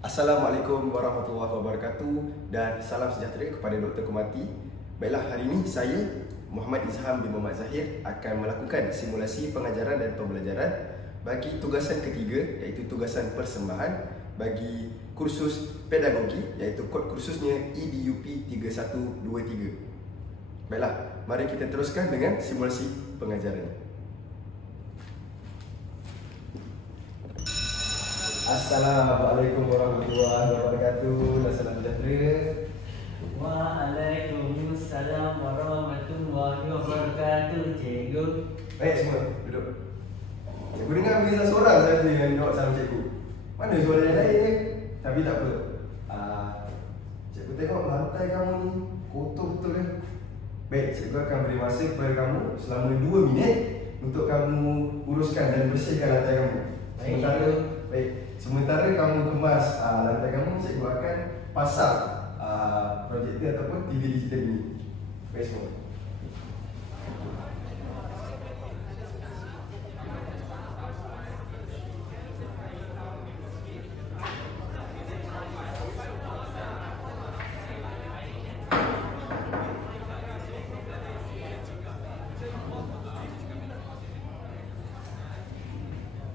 Assalamualaikum warahmatullahi wabarakatuh dan salam sejahtera kepada Dr. Komati. Baiklah, hari ini saya Muhammad Izham bin Muhammad Zahir akan melakukan simulasi pengajaran dan pembelajaran bagi tugasan ketiga, iaitu tugasan persembahan bagi kursus pedagogi, iaitu kod kursusnya EDUP 3123. Baiklah, mari kita teruskan dengan simulasi pengajaran. Assalamualaikum warahmatullahi wabarakatuh. Salam sejahtera. Waalaikumsalam warahmatullahi wabarakatuh, cikgu. Baik semua, duduk. Cikgu dengar Mirza seorang saja yang jawab salam cikgu. Mana suara yang lain ni? Tapi tak apa. Cikgu tengok lantai kamu ni kotor betul kan? Baik, cikgu akan beri masa kepada kamu selama 2 minit untuk kamu uruskan dan bersihkan lantai kamu. Sementara kamu kemas lantai kamu, cikgu akan pasang projektor ataupun TV digital ini. Baik semua.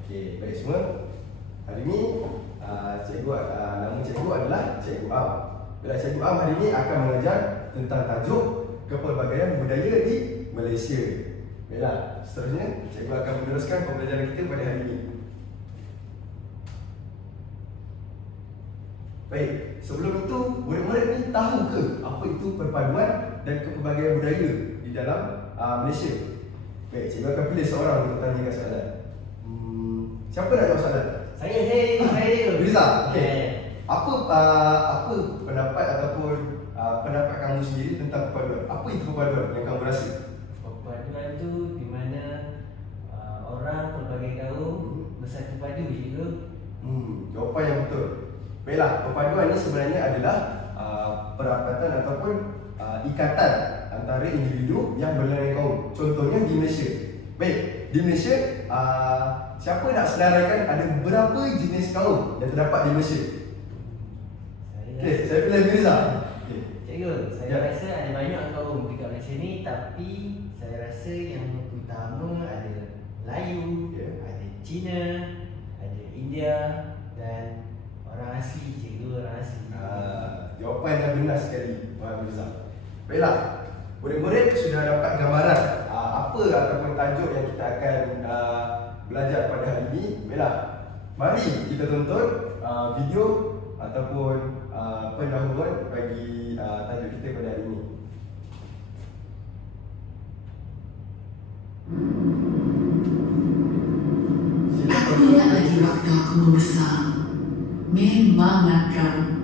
Okey, baik semua. Hari ini nama cikgu adalah Cikgu Am. Bila Cikgu Am hari ini akan mengajar tentang tajuk kepelbagaian budaya di Malaysia. Baiklah, seterusnya cikgu akan meneruskan pembelajaran kita pada hari ini. Baik, sebelum itu murid-murid ni tahu ke apa itu perpaduan dan kepelbagaian budaya di dalam Malaysia? Baik, cikgu akan pilih seorang untuk tanyakan soalan. Siapa nak jawab soalan? Saya. Mirza, okey. Apa pendapat ataupun pendapat kamu sendiri tentang perpaduan? Apa itu perpaduan yang kamu rasa? Perpaduan tu di mana orang pelbagai kaum bersatu padu, cikgu. Jawapan yang betul. Baiklah, perpaduan ini sebenarnya adalah perapatan ataupun ikatan antara individu yang berlainan kaum. Contohnya di Malaysia. Baik, di Malaysia siapa nak senaraikan ada berapa jenis kaum yang terdapat di Malaysia? Okey, saya pilih Mirza. Cikgu, saya rasa ada banyak kaum dekat Malaysia ni, tapi saya rasa yang utama ada Melayu, ada Cina, ada India dan orang asli, cikgu, orang asli. Jawapan yang benar sekali, Mirza. Baiklah, murid-murid sudah dapat gambaran apa ataupun tajuk yang kita akan belajar pada hari ini. Baiklah, mari kita tonton video ataupun pendahuluan bagi tajuk kita pada hari ini. Aku ingat lagi waktu aku membesar. Memang nakal.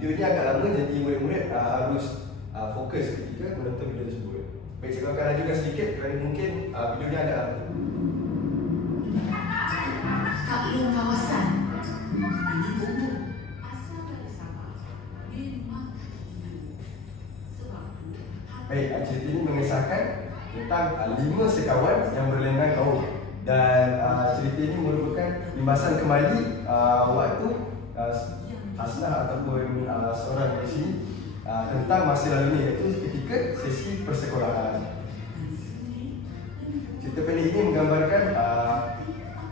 Video ni agak lama, jadi murid-murid harus fokus ketika menonton video tersebut. Baik, cikgu akan lajukan sedikit kerana mungkin video ni agak lama. Taklum kawasan. Ini umum. Asal dari Sabah. Memang sebab baik, cerita ini mengisahkan tentang 5 sekawan yang berlainan kaum. Dan cerita ini merupakan imbasan kembali waktu Hasnah ataupun seorang dari sini tentang masa lalu ni, iaitu ketika sesi persekolahan. Cerita pendek ini menggambarkan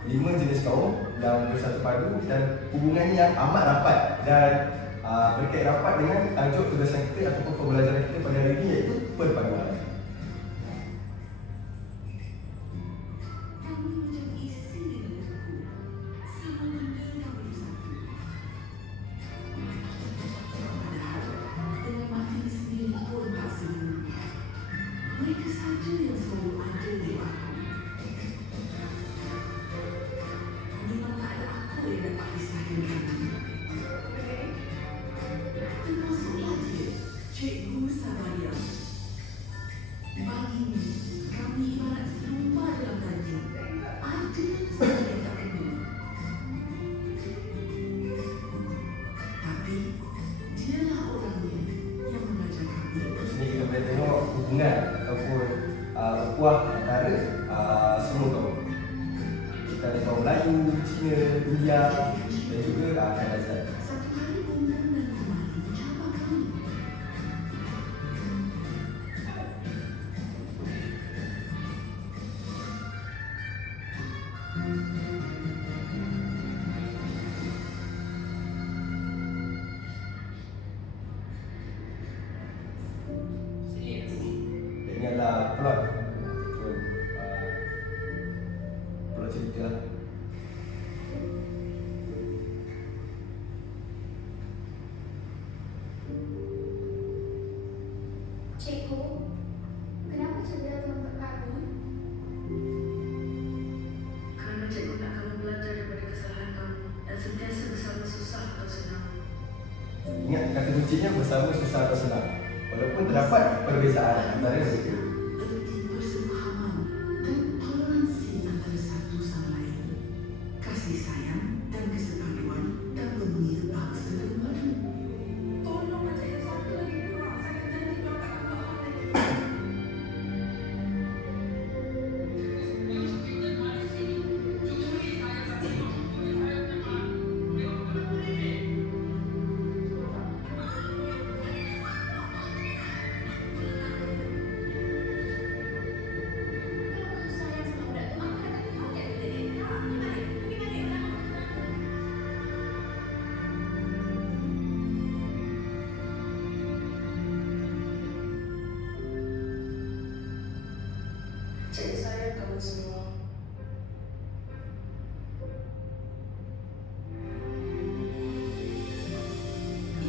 5 jenis kaum yang bersatu padu dan hubungannya yang amat rapat dan berkait rapat dengan tajuk tugasan kita ataupun pembelajaran kita pada hari ini, iaitu perpaduan. mereka saja yang selalu ada di aku. Memang tak ada aku yang dapat pisahkan kami. Termasuklah dia, Cikgu Samaria. gabungan ataupun ukuah antara semua kaum. Kita ada kaum Melayu, Cina, India dan juga Kadazan. Satu hari undang dan kembali mencapai kami. Ini adalah plot cerita lah. Cikgu, kenapa cikgu datang untuk kami? Kerana cikgu nak kamu belajar daripada kesalahan kamu dan sentiasa bersama susah atau senang. Ingat kata kuncinya bersama susah atau senang. Walaupun terdapat perbezaan antara mereka. Erti persefahaman dan toleransi antara satu sama lain. Kasih sayang dan kesepaduan dan berbudi bangsa dan madu. Tolong ajar yang satu lagi pula. Saya janji kau tak akan faham lagi. Kalau kamu sayang sama budak tu, apa kata kau tak ada dia? Cikgu sayang kamu semua.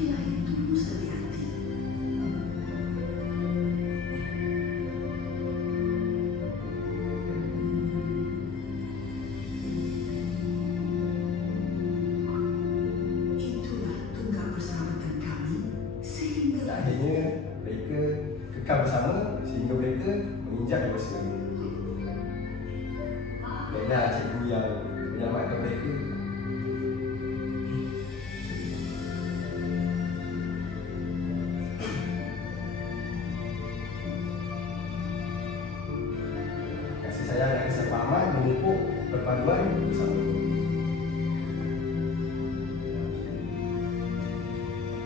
Ilahi tulus dari hati. Itulah tunggak persahabatan kami sehingga Akhirnya mereka kekal bersama sehingga mereka menginjak dewasa. Lena cikgu yang menyelamatkan mereka. Kasih sayang dan kesepahaman memupuk perpaduan bersama.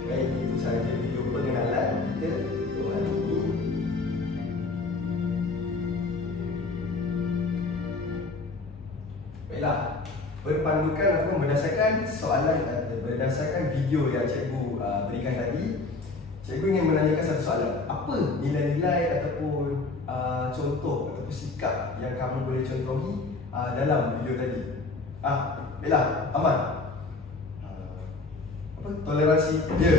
Baik, itu sahaja video pengenalan kita untuk hari ini. Baiklah, berpandukan ataupun berdasarkan soalan berdasarkan video yang cikgu berikan tadi, cikgu ingin menanyakan satu soalan. Apa nilai-nilai ataupun contoh ataupun sikap yang kamu boleh contohi dalam video tadi? Baiklah, Ahmad. Apa toleransi dia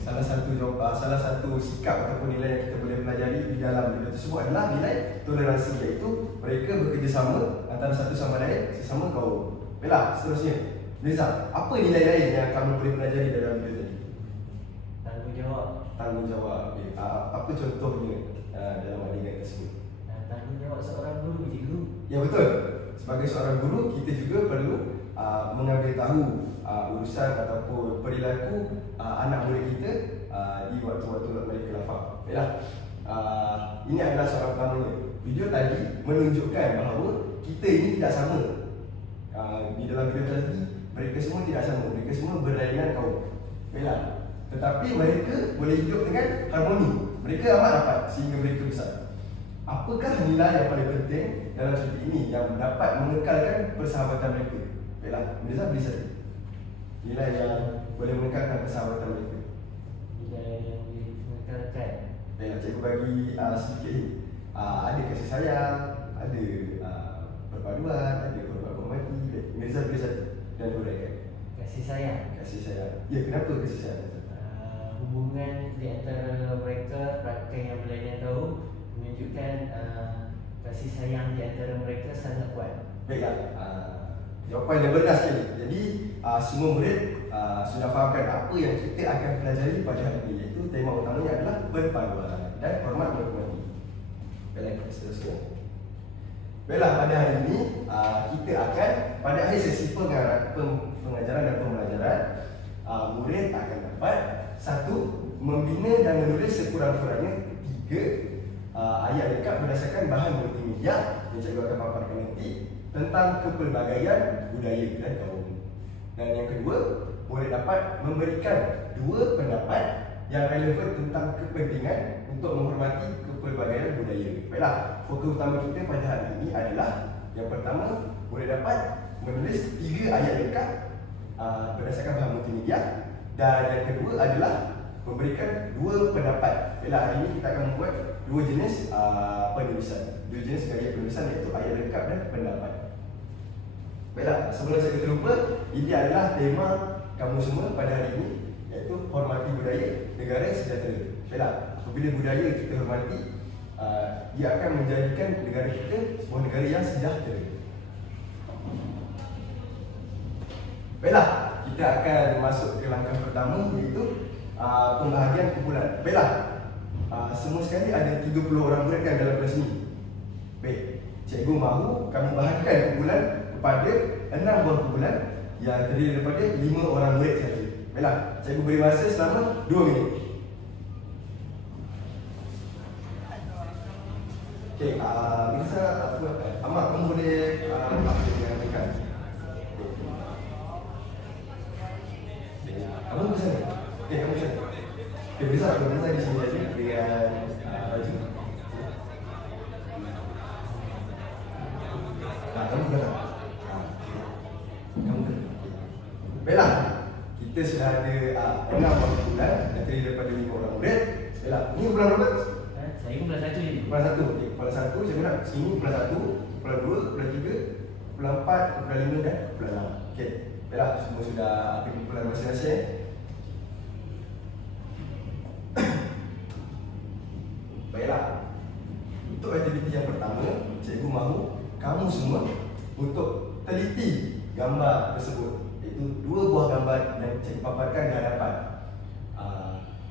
salah satu sikap ataupun nilai yang kita boleh pelajari di dalam video tersebut adalah nilai toleransi, iaitu mereka bekerjasama antara satu sama lain sesama kaum. Baiklah, seterusnya Mirza, apa nilai lain yang kamu boleh pelajari dalam video tadi? Tanggungjawab. Tanggungjawab. Apa contohnya dalam adegan tersebut? Tanggungjawab seorang guru, cikgu. Ya, betul. Sebagai seorang guru, kita juga perlu mengambil tahu urusan ataupun perilaku anak murid kita di waktu-waktu mereka lafaz. Baiklah, ini adalah soalan pertamanya. Video tadi menunjukkan bahawa kita ini tidak sama. Di dalam video tadi, mereka semua tidak sama. Mereka semua berlainan kaum. Baiklah, tetapi mereka boleh hidup dengan harmoni. Mereka amat rapat sehingga mereka besar. Apakah nilai yang paling penting dalam cerita ini yang dapat mengekalkan persahabatan mereka? Baiklah, Mirza beri satu nilai yang boleh mengekalkan persahabatan mereka. Nilai yang boleh mengekalkan. Baiklah, cikgu bagi sedikit ini. Ada kasih sayang, ada perpaduan, ada hormat-hormati. Mirza beri satu dan huraikan. Kasih sayang. Kasih sayang. Ya, kenapa kasih sayang? Hubungan di antara mereka, rakan yang berlainan kaum, menunjukkan kasih sayang di antara mereka sangat kuat. Baiklah, jawapan yang benar sekali. Jadi semua murid sudah fahamkan apa yang kita akan pelajari pada hari ini, iaitu tema utamanya adalah perpaduan dan hormat menghormati. Baiklah, kita seterusnya. Baiklah, pada hari ini kita akan pada akhir sesi pengajaran dan pembelajaran, murid akan dapat satu, membina dan menulis sekurang-kurangnya 3 ayat lengkap berdasarkan bahan multimedia yang cikgu akan paparkan nanti tentang kepelbagaian budaya dan kaum. Dan yang kedua, boleh dapat memberikan dua pendapat yang relevan tentang kepentingan untuk menghormati kepelbagaian budaya. Baiklah, fokus utama kita pada hari ini adalah yang pertama, boleh dapat menulis 3 ayat lengkap berdasarkan bahan multimedia, dan yang kedua adalah memberikan 2 pendapat. Baiklah, hari ini kita akan membuat 2 jenis penulisan, 2 jenis gaya penulisan, iaitu ayat lengkap dan pendapat. Baiklah, sebelum saya terlupa, ini adalah tema kamu semua pada hari ini, iaitu hormati budaya negara sejahtera. Baiklah, apabila budaya kita hormati, ia akan menjadikan negara kita sebuah negara yang sejahtera. Baiklah, kita akan masuk ke langkah pertama, iaitu pembahagian kumpulan. Baiklah, semua sekali ada 30 orang murid kan dalam kelas ni. Baik, cikgu mahu kamu bahagikan kumpulan kepada 6 buah kumpulan yang terdiri daripada 5 orang murid saja. Baiklah, cikgu beri masa selama 2 minit. Okey, Mirza, Ahmad, kamu boleh apa yang dekat? Kamu ke sana? Okey, kamu ke sana. Okey, Mirza, Mirza di sini aja dengan baju. Kamu ke sana? Kamu ke sana? Baiklah, kita sudah ada 6 orang bulan yang terdiri daripada 5 orang murid. Baiklah, ini bulan berapa? Saya kumpulan 1 je. Kumpulan 1. Okey, kumpulan 1 saya nak sini kumpulan 1, kumpulan 2, kumpulan 3, kumpulan 4, kumpulan 5 dan kumpulan 6. Okey. Baiklah, semua sudah ambil kumpulan masing-masing. Baiklah. Untuk aktiviti yang pertama, cikgu mahu kamu semua untuk teliti gambar tersebut. Iaitu 2 buah gambar yang cikgu paparkan di hadapan.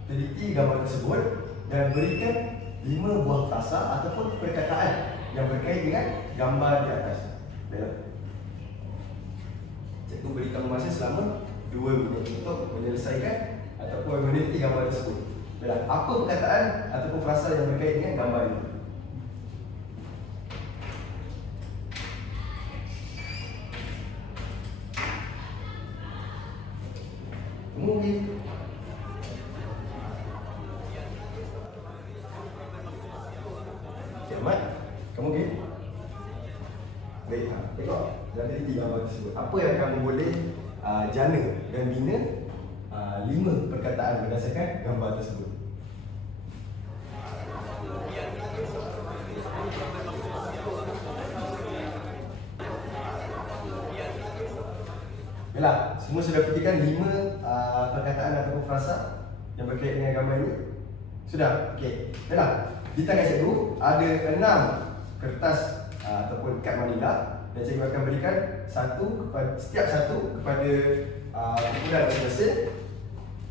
Teliti gambar tersebut dan berikan 5 buah frasa ataupun perkataan yang berkait dengan gambar di atas. Baiklah. Cikgu beri kamu masa selama 2 minit untuk menyelesaikan ataupun meneliti gambar tersebut. Baiklah, apa perkataan ataupun frasa yang berkait dengan gambar ini? Mungkin Ahmad, kamu okey? Baik, tengok dalam teliti gambar tersebut. Apa yang kamu boleh jana dan bina 5 perkataan berdasarkan gambar tersebut. Baiklah, semua sudah fikirkan 5 perkataan ataupun frasa yang berkait dengan gambar ini? Sudah? Okey. Baiklah, di tangan cikgu ada 6 kertas ataupun kad manila dan cikgu akan berikan setiap satu kepada kumpulan masing-masing,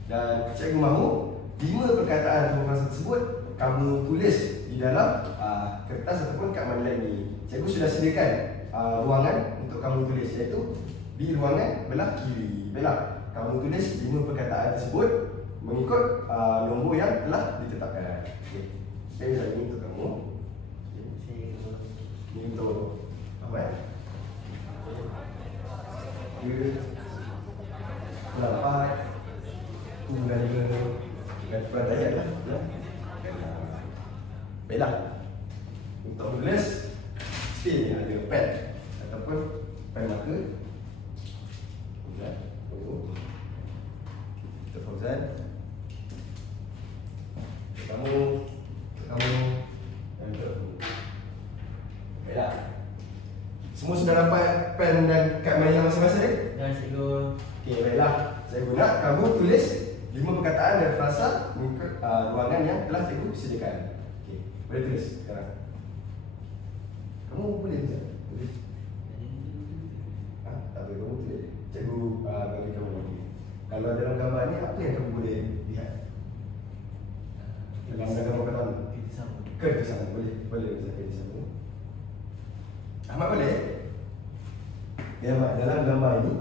dan cikgu mahu 5 perkataan ataupun frasa tersebut kamu tulis di dalam kertas ataupun kad manila ini. Cikgu sudah sediakan ruangan untuk kamu tulis, iaitu di ruangan belah kiri. Baiklah, kamu tulis 5 perkataan tersebut mengikut nombor yang telah ditetapkan. Okey. Saya ini untuk kamu. Ini untuk Ahmad. 3, 4, kumpulan 5 dan kumpulan ayat lah. Baiklah, untuk menulis mesti ada pen ataupun pen marker. Untuk Fauzan, kamu dan untuk aku. Baiklah, semua sudah dapat pen dan kad manila masing-masing? Dan cikgu. Okey, baiklah. Saya guna kamu tulis 5 perkataan dan frasa mengikut ruangan yang telah cikgu sediakan. Okey, boleh tulis sekarang. Kamu boleh tulis? Tulis. Tak boleh, kamu tulis. Cikgu bagi kamu lagi. Kalau dalam gambar ni, apa yang kamu boleh lihat? Dalam gambar pertama. Kerjasama. Boleh kerjasama. Ahmad boleh? Ya, Ahmad, dalam gambar ini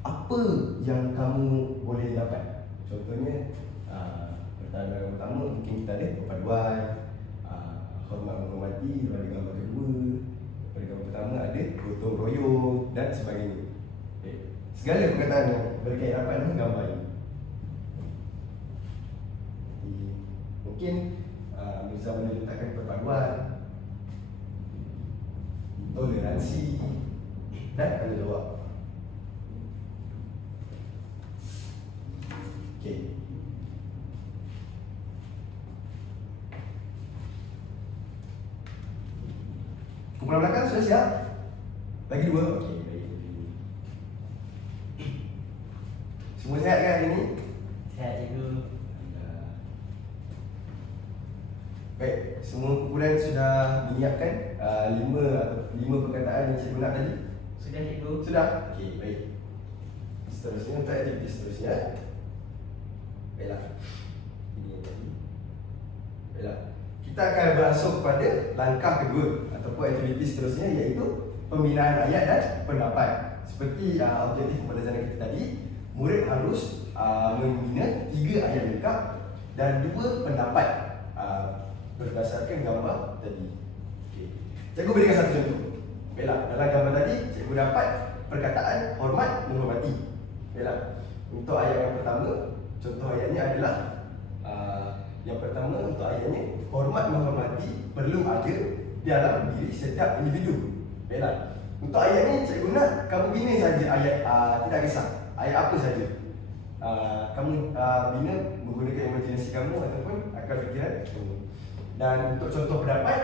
apa yang kamu boleh dapat? Contohnya pertanyaan pertama mungkin kita ada perpaduan, menghormati daripada gambar kedua. Pada gambar pertama ada gotong royong dan sebagainya. Okay. Segala perkataan yang berkait rapat dengan gambar ini. Mungkin Mirza boleh letakkan perpaduan, toleransi dan tanggungjawab. Okey. Kumpulan belakang sudah siap? Lagi 2? Okey, baik. Semua sihat kan hari ini? Sihat cikgu. Baik, semua kumpulan sudah menyiapkan 5 perkataan yang cikgu nak tadi? Sudah cikgu. Sudah? Okey, baik. Seterusnya untuk aktiviti seterusnya. Baiklah. Ini yang tadi. Baiklah. Kita akan berlangsung kepada langkah kedua ataupun aktiviti seterusnya, iaitu pembinaan ayat dan pendapat. Seperti objektif pembelajaran kita tadi, murid harus membina 3 ayat lengkap dan 2 pendapat berdasarkan gambar tadi. Okey. Cikgu berikan satu contoh. Baiklah, dalam gambar tadi cikgu dapat perkataan hormat menghormati. Baiklah. Untuk ayat yang pertama, contoh ayatnya adalah yang pertama untuk ayatnya, hormat menghormati perlu ada dalam diri setiap individu. Baiklah. Untuk ayat ni cikgu nak kamu bina saja ayat, tidak kisah ayat apa saja. Kamu bina menggunakan imajinasi kamu ataupun akal fikiran kamu. Dan untuk contoh pendapat,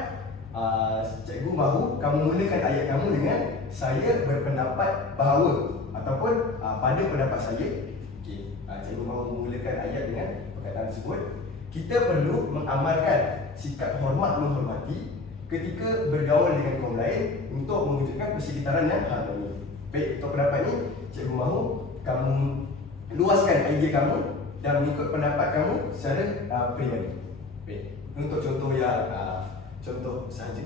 cikgu mahu kamu mulakan ayat kamu dengan saya berpendapat bahawa ataupun pada pendapat saya. Okey, cikgu mahu memulakan ayat dengan perkataan tersebut. Kita perlu mengamalkan sikap hormat menghormati ketika bergaul dengan kaum lain untuk mewujudkan persekitaran yang harmoni. Baik, untuk pendapat ni cikgu mahu kamu luaskan idea kamu dan mengikut pendapat kamu secara peribadi. Baik, untuk contoh yang contoh sahaja.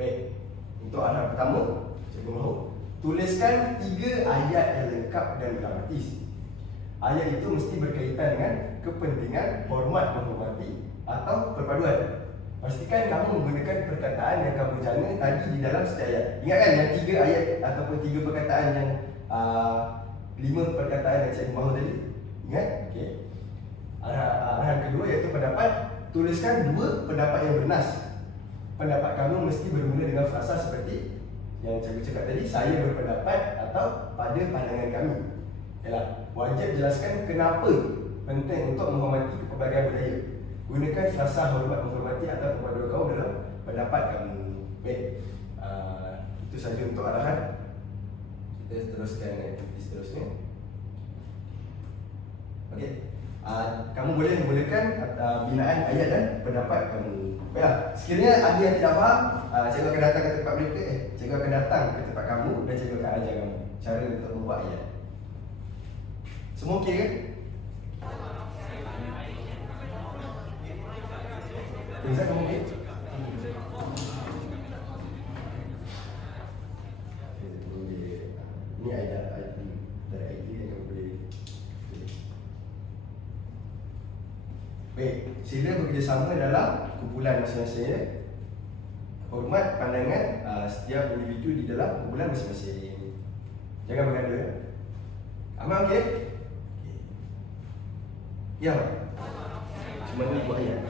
Baik, untuk arahan pertama cikgu mahu tuliskan 3 ayat yang lengkap dan dramatis. Ayat itu mesti berkaitan dengan kepentingan hormat menghormati atau perpaduan. Pastikan kamu menggunakan perkataan yang kamu jana tadi di dalam setiap ayat. Ingatkan yang 3 ayat ataupun 3 perkataan yang 5 perkataan yang cikgu mahu tadi. Ingat? Okey. Arahan kedua iaitu pendapat. Tuliskan 2 pendapat yang bernas. Pendapat kamu mesti bermula dengan frasa seperti yang cikgu cakap tadi, saya berpendapat atau pada pandangan kami. Yalah, wajib jelaskan kenapa penting untuk menghormati kepelbagaian budaya. Gunakan frasa hormat menghormati atau perpaduan kaum dalam pendapat kamu. Baik, itu saja untuk arahan. Kita teruskan aktiviti seterusnya. Okey, kamu boleh menggunakan binaan ayat dan pendapat kamu. Baiklah, sekiranya ada yang tidak faham, cikgu akan datang ke tempat mereka. Cikgu akan datang ke tempat kamu dan cikgu akan ajar kamu cara untuk membuat ayat. Semua okey ke? Bisa kamu okey? Ini ayat dari idea yang kamu boleh. Baik, sila bekerjasama dalam kumpulan masing-masing. Hormat pandangan setiap individu di dalam kumpulan masing-masing. Jangan bergaduh. Amal okey? Ya, cuma ni buat ayat.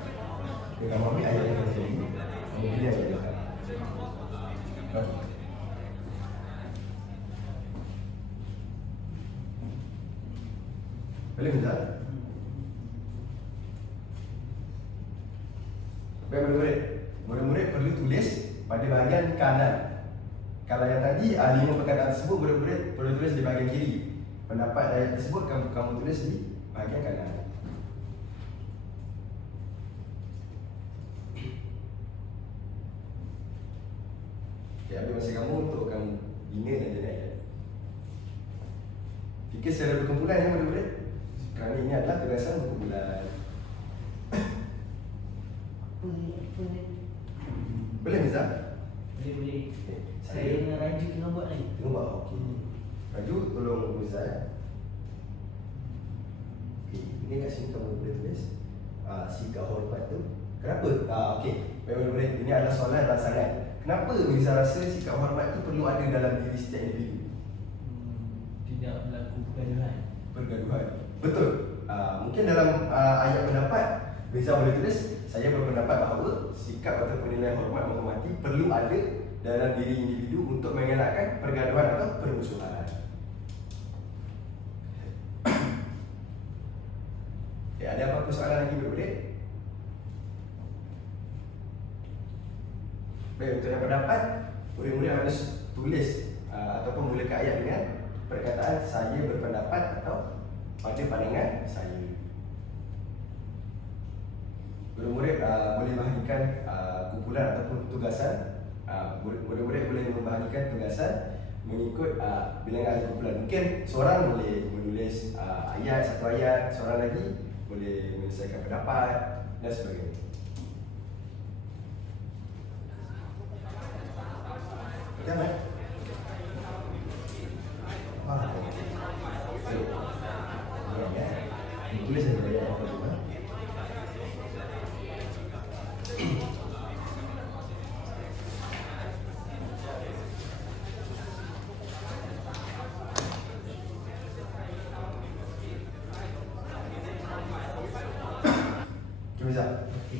Kamu ambil ayat yang tadi. Kamu pilih ayat yang tadi. Boleh tak? Baik murid-murid. Murid-murid perlu tulis pada bahagian kanan. Kalau yang tadi 5 perkataan tersebut, murid-murid perlu tulis di bahagian kiri. Pendapat ayat tersebut kamu tulis di bahagian kanan. Okay, ambil masa kamu untuk kamu bina dan jadi ayat. Fikir secara berkumpulan ya murid-murid. Kerana ini adalah tugasan berkumpulan. Boleh Miza? Boleh. Okay. Saya dengan Raju tengah buat lagi. Tengok buat, okey. Raju tolong Miza ya. Okey, ini kat sini kamu boleh tulis sikap hormat tu Kenapa? Okey, baik. Ini adalah soalan rancangan. Kenapa Mirza rasa sikap hormat itu perlu ada dalam diri setiap individu? Tidak berlaku pergaduhan. Betul. Mungkin dalam ayat pendapat Mirza boleh tulis, saya berpendapat bahawa sikap atau nilai hormat menghormati perlu ada dalam diri individu untuk mengelakkan pergaduhan atau permusuhan. Okay, ada apa-apa soalan lagi boleh? Baik, untuk yang pendapat, murid-murid harus tulis ataupun mulakan ayat dengan perkataan saya berpendapat atau pada pandangan saya. Murid-murid boleh bahagikan kumpulan ataupun tugasan. Murid-murid boleh membahagikan tugasan mengikut bilangan ahli kumpulan. Mungkin seorang boleh menulis satu ayat, seorang lagi boleh menyelesaikan pendapat dan sebagainya. Jangan. Tulis saja ayat apa juga.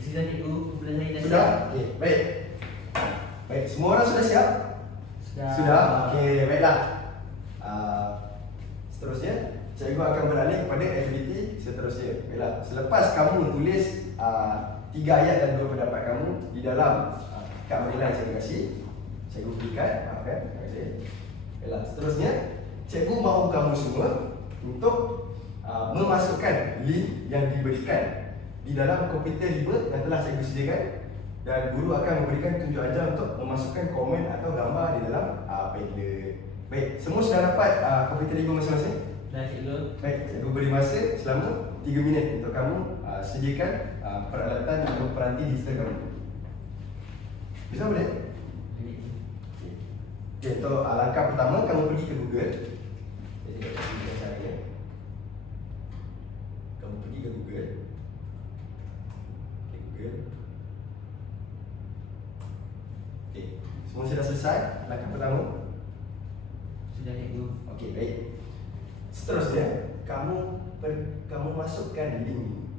Sudah cikgu, kumpulan saya dah Sudah? siap. Okey, baik. Baik, semua orang sudah siap? Sudah? Okey, baiklah. Seterusnya, cikgu akan beralih kepada aktiviti seterusnya. Baiklah, selepas kamu tulis 3 ayat dan 2 pendapat kamu di dalam kad menilai yang cikgu kasih, cikgu berikan, maafkan, terima kasih. Baiklah, seterusnya, cikgu mahu kamu semua untuk memasukkan link yang diberikan di dalam komputer riba yang telah cikgu sediakan, dan guru akan memberikan tunjuk ajar untuk memasukkan komen atau gambar di dalam Padlet. Baik, semua sudah dapat komputer riba masing-masing? Dah cikgu. Baik, cikgu beri masa selama 3 minit untuk kamu sediakan peralatan atau peranti digital kamu. Bisa boleh? Okey, untuk langkah pertama kamu pergi ke Google. Kamu pergi ke Google. Okey, semua sudah selesai langkah pertama? Sudah cikgu. Okey, baik. Seterusnya, kamu masukkan link.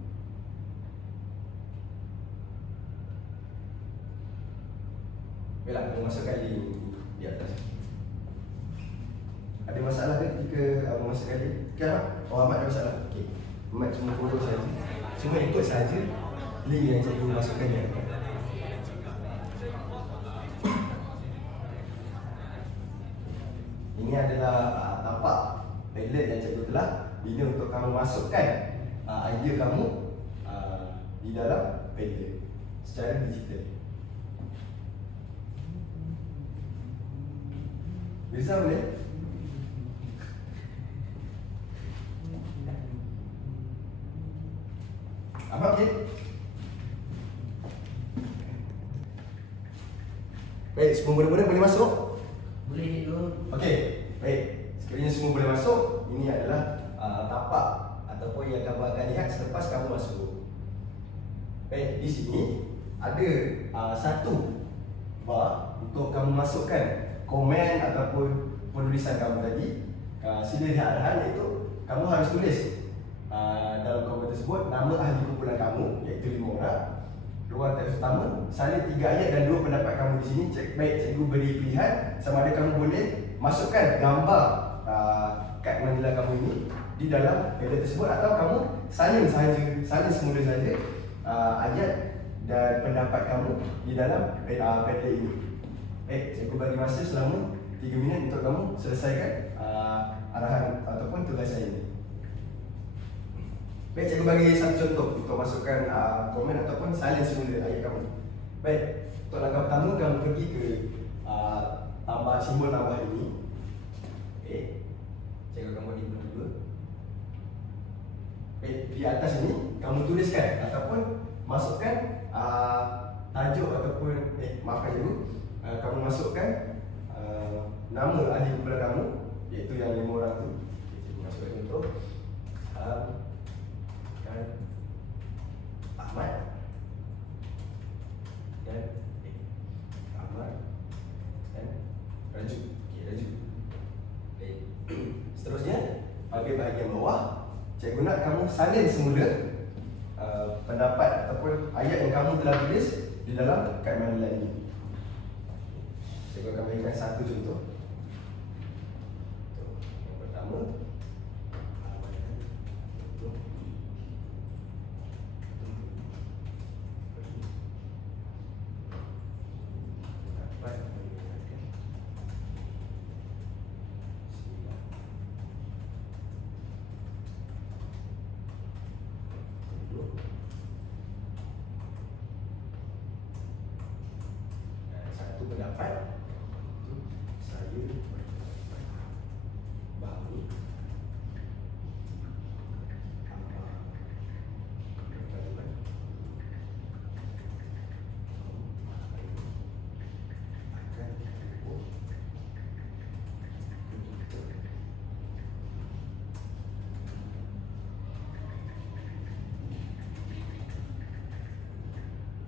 Baiklah, kamu masukkan link di atas. Ada masalah ke ketika kamu masukkan link? Okey, oh, Ahmad ada masalah. Okey, Ahmad cuma follow saja. Cuma ikut saja link yang cikgu masukkan ni. Ini adalah tapak Padlet yang cikgu telah bina untuk kamu masukkan idea kamu di dalam Padlet secara digital. Bisa boleh? Apa okey? Baik, semua murid-murid boleh masuk? Boleh cikgu. Okey, baik. Sekiranya semua boleh masuk, ini adalah tapak ataupun yang kamu akan lihat selepas kamu masuk. Baik, di sini ada satu bar untuk kamu masukkan komen ataupun penulisan kamu tadi. Sila lihat arahan, iaitu kamu harus tulis dalam komen tersebut nama ahli kumpulan kamu, iaitu 5 orang. Ruang teks utama, salin 3 ayat dan 2 pendapat kamu di sini. Baik, cikgu beri pilihan sama ada kamu boleh masukkan gambar kad menilai kamu ini di dalam Padlet tersebut, atau kamu salin semula saja ayat dan pendapat kamu di dalam Padlet ini. Baik, cikgu bagi masa selama 3 minit untuk kamu selesaikan arahan ataupun tugas saya ini. Baik, cikgu bagi satu contoh untuk masukkan komen ataupun salin semula ayat kamu. Baik, untuk langkah pertama kamu pergi ke simbol tambah ini. Okey, cikgu akan buat ini dulu. Baik, di atas ini kamu tuliskan ataupun masukkan tajuk ataupun maafkan cikgu, kamu masukkan nama ahli kumpulan kamu, iaitu yang 5 orang tu. Cikgu masukkan contoh Ahmad. bahagian bawah, cikgu nak kamu salin semula pendapat ataupun ayat yang kamu telah tulis di dalam kad mandilan ini. Cikgu akan berikan satu contoh. Yang pertama, satu pendapat itu saya bahawa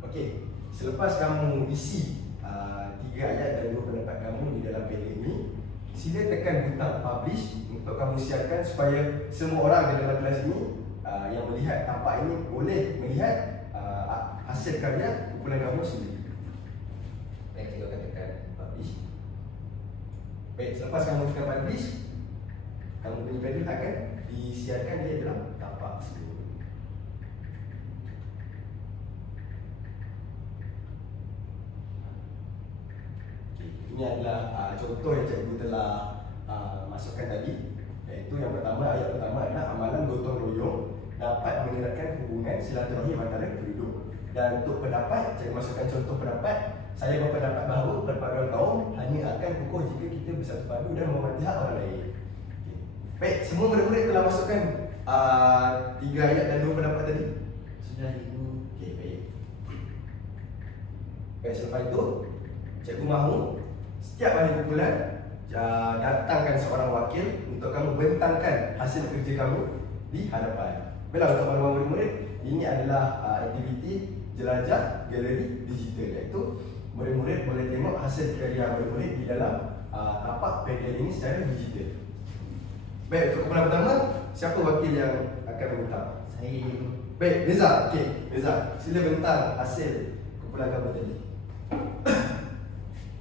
okey, selepas kamu isi 3 ayat dan 2 pendapat kamu di dalam PDF ini, sila tekan butang publish untuk kamu siarkan supaya semua orang di dalam kelas ini yang melihat tapak ini boleh melihat hasil karya kumpulan kamu sendiri. Baik, kita akan tekan publish. Baik, selepas kamu tekan publish, kamu punya PDF akan disiarkan di dalam tapak tersebut. Ini adalah contoh yang cikgu telah masukkan tadi, iaitu yang pertama, ayat pertama adalah amalan gotong royong dapat mengeratkan hubungan silaturahim antara penduduk. Dan untuk pendapat, cikgu masukkan contoh pendapat. Saya berpendapat bahawa perpaduan kaum hanya akan kukuh jika kita bersatu padu dan menghormati hak orang lain. Baik, semua murid-murid telah masukkan 3 ayat dan 2 pendapat tadi? Sudah cikgu. Okey, baik. Baik, selepas itu cikgu mahu setiap hari kumpulan datangkan seorang wakil untuk kamu bentangkan hasil kerja kamu di hadapan. Baiklah, untuk para murid-murid, ini adalah aktiviti jelajah galeri digital, iaitu murid-murid boleh tengok hasil karya murid-murid di dalam tapak PDF ini secara digital. Baik, untuk kumpulan pertama, siapa wakil yang akan membentang? Saya. Baik, Reza. Okey, Reza, sila bentang hasil kumpulan kamu tadi.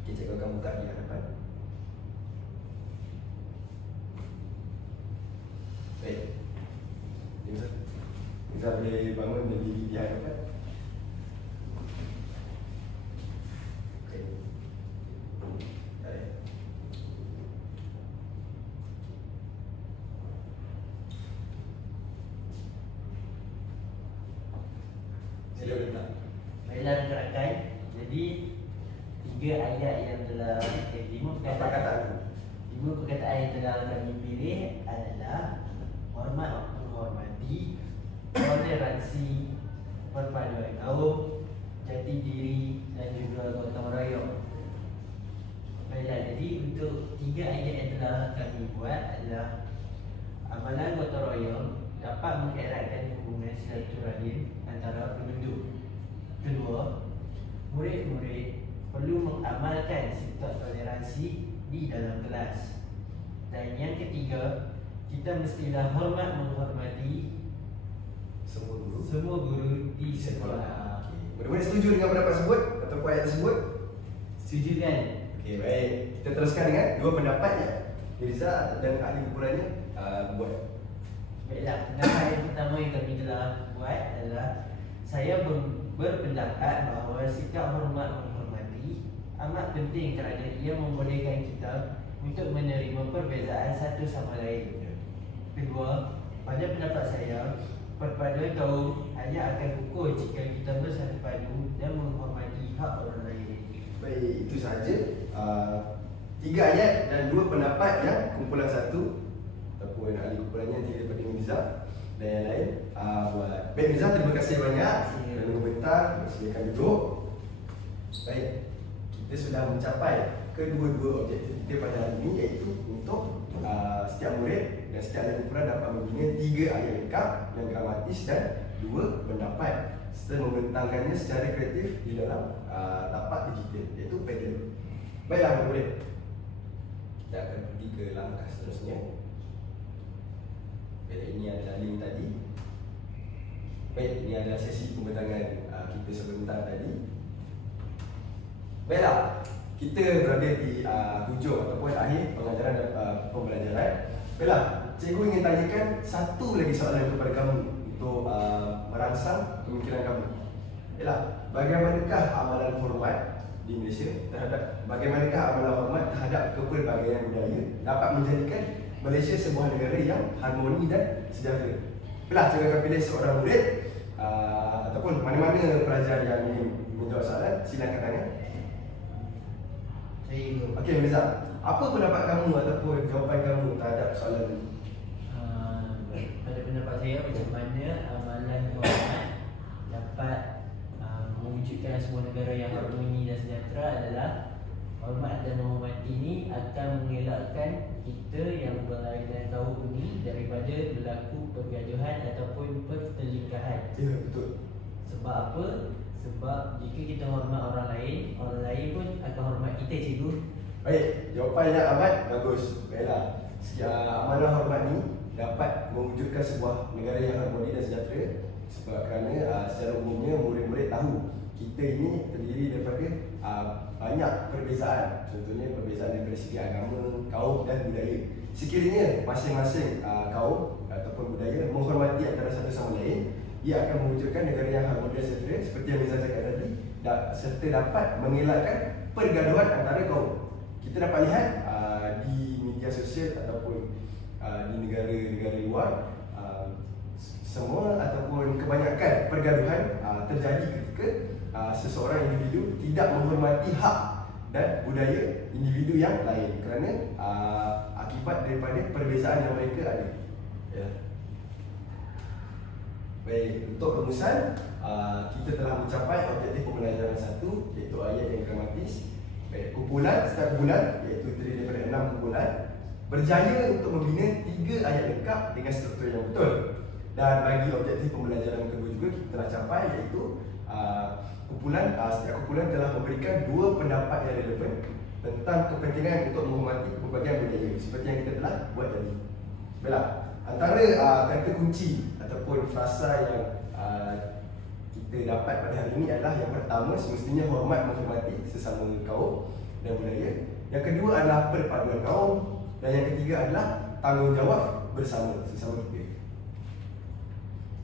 Okey, cikgu akan buka di hadapan. Baik. Reza boleh bangun dan diri di hadapan. Okey. Baik. Sila bentang. Baiklah rekan-rekan, jadi 3 ayat yang telah 5 perkataan yang telah kami pilih adalah hormat menghormati, toleransi, perpaduan kaum, jati diri dan juga gotong royong. Baiklah, jadi untuk 3 ayat yang telah kami buat adalah amalan gotong royong dapat mengeratkan hubungan silaturahim antara penduduk. Kedua, murid-murid perlu mengamalkan sikap toleransi di dalam kelas. Dan yang ketiga, kita mestilah hormat menghormati semua guru di sekolah. Murid-murid setuju dengan pendapat tersebut ataupun ayat tersebut? Setuju kan? Okey, baik. Kita teruskan dengan 2 pendapat yang Mirza dan ahli kumpulannya buat. Baiklah, pendapat yang pertama yang kami telah buat adalah saya berpendapat bahawa sikap hormat menghormati amat penting kerana ia membolehkan kita untuk menerima perbezaan satu sama lain. Kedua, pada pendapat saya, perpaduan kaum hanya akan kukuh jika kita bersatu padu dan menghormati hak orang lain. Baik, itu sahaja 3 ayat dan 2 pendapat yang kumpulan 1 ataupun ahli kumpulannya yang daripada Mirza dan yang lain buat. Baik Mirza, terima kasih banyak kerana membentang, silakan duduk. Baik, kita sudah mencapai kedua-dua objektif kita pada hari ini, iaitu untuk setiap murid dan setiap ahli kumpulan dapat membina 3 ayat lengkap yang gramatis dan 2 pendapat serta membentangkannya secara kreatif di dalam tapak digital, iaitu PDF. Baiklah murid, kita akan pergi ke langkah seterusnya. Baik, ini adalah link tadi. Baik, ini adalah sesi pembentangan kita sebentar tadi. Baiklah, kita berada di hujung ataupun akhir pengajaran dan pembelajaran. Baiklah, cikgu ingin tanyakan satu lagi soalan kepada kamu untuk merangsang pemikiran kamu. Baiklah, bagaimanakah amalan hormat di Malaysia bagaimanakah amalan hormat terhadap kepelbagaian budaya dapat menjadikan Malaysia sebuah negara yang harmoni dan sejahtera? Baiklah, cikgu akan pilih seorang murid ataupun mana-mana pelajar yang ingin menjawab soalan, silakan tanya. Okey, Mirza, apa pendapat kamu ataupun jawapan kamu terhadap soalan ini? Pada pendapat saya, macam mana amalan hormat dapat mewujudkan sebuah negara yang harmoni dan sejahtera adalah hormat dan menghormati ini akan mengelakkan kita yang berlainan kaum ini daripada berlaku pergaduhan ataupun pertelingkahan. Ya, betul. Sebab apa? Sebab jika kita hormat orang lain pun akan hormat kita, cikgu. Baik, jawapan yang amat bagus. Baiklah, amalan hormat ni dapat mewujudkan sebuah negara yang harmoni dan sejahtera sebab kerana secara umumnya murid-murid tahu kita ini terdiri daripada banyak perbezaan. Contohnya perbezaan dari segi agama, kaum dan budaya. Sekiranya masing-masing kaum ataupun budaya menghormati antara satu sama lain, ia akan mewujudkan negara yang harmoni dan sejahtera seperti yang Mirza cakap tadi, serta dapat mengelakkan pergaduhan antara kaum. Kita dapat lihat di media sosial ataupun di negara-negara luar, semua ataupun kebanyakan pergaduhan terjadi ketika seseorang individu tidak menghormati hak dan budaya individu yang lain kerana akibat daripada perbezaan yang mereka ada. Ya. Baik, untuk rumusan, kita telah mencapai objektif pembelajaran 1 iaitu ayat yang gramatis. Baik, kumpulan setiap bulan iaitu terdiri daripada 6 kumpulan berjaya untuk membina 3 ayat lengkap dengan struktur yang betul. Dan bagi objektif pembelajaran kedua juga kita telah capai iaitu setiap kumpulan telah memberikan 2 pendapat yang relevan tentang kepentingan untuk menghormati pelbagai budaya seperti yang kita telah buat tadi. Baiklah, antara kata kunci ataupun frasa yang kita dapat pada hari ini adalah yang pertama, semestinya hormat menghormati sesama kaum dan budaya. Yang kedua adalah perpaduan kaum, dan yang ketiga adalah tanggungjawab bersama sesama kita.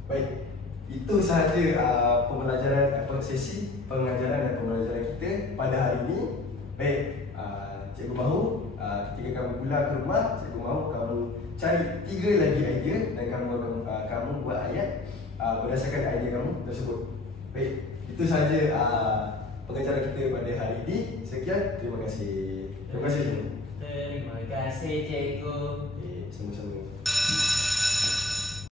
Baik, itu sahaja pembelajaran atau sesi pengajaran dan pembelajaran kita pada hari ini. Baik, cikgu mahu ketika kamu pulang ke rumah, cikgu mahu kamu cari 3 lagi idea dan kamu buat ayat berdasarkan idea kamu tersebut. Baik, itu sahaja pengajaran kita pada hari ini. Sekian, terima kasih. Terima kasih. Terima kasih, cikgu. Sama-sama.